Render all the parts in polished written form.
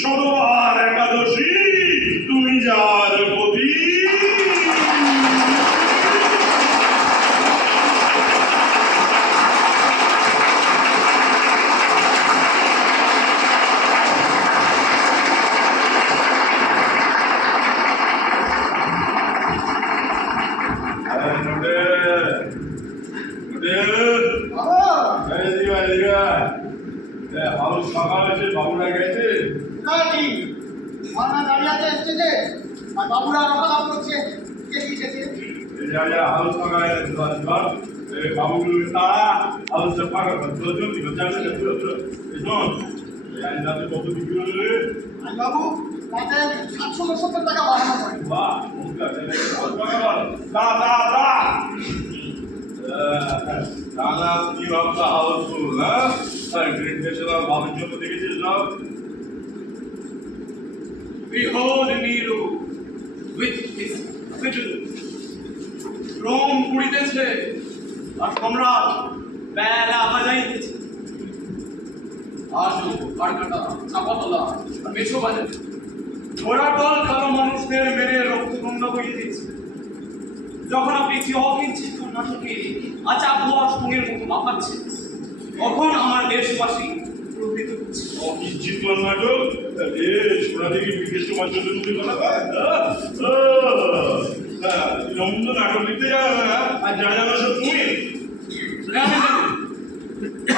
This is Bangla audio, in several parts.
সদবার একাদশী তুমি যার প্রতি সকালে সে বাবুরা গেছে বাবুরা রকম করছে কে দিয়েছে হাউস ফাঁকা বাবুগুলো তারা হাউসটা ফাঁকা জলদি যাতে কত বিক্রি হলে বাবু তাতে 770 টাকা বাড়ানো হয় বাহ দাদা কি ভাবছা হাউসফুল হ্যাঁ গ্রেট ন্যাশনাল বাবুর জন্য দেখেছিস সব Behold Nero with his fiddle. Rome পুড়িতেছে আর সম্রাট বেলা বাজাইতেছে। আজও কারকাটা চাপাতলা আর মেছো বাজার ঘোড়া দল কালো মানুষদের মেরে রক্তগঙ্গ বইয়ে দিচ্ছে। যখন আপনি অকিঞ্চিত নাটকে আচা বুয়ার সঙ্গের মতো মাপাচ্ছে তখন আমার দেশবাসী প্রকৃত হচ্ছে অকিঞ্চিত নাটক সোনা থেকে বিদেশ মাঝে কথা রমন্দ নাটক লিখতে যাবে না আর যা জানো সব তুমি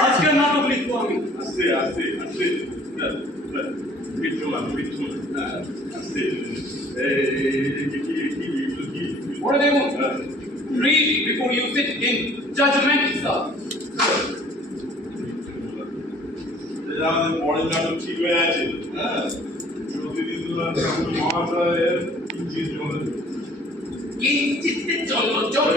আজকের নাটক লিখবো আমি আস্তে আস্তে আস্তে আস্তে পড়ে দেখুন read before you sit in judgment sir আমাদের পরের নাটক ঠিক হয়ে আছে হ্যাঁ প্রতিদিন মহাশয়ের কিঞ্চিত কিঞ্চিত চল চল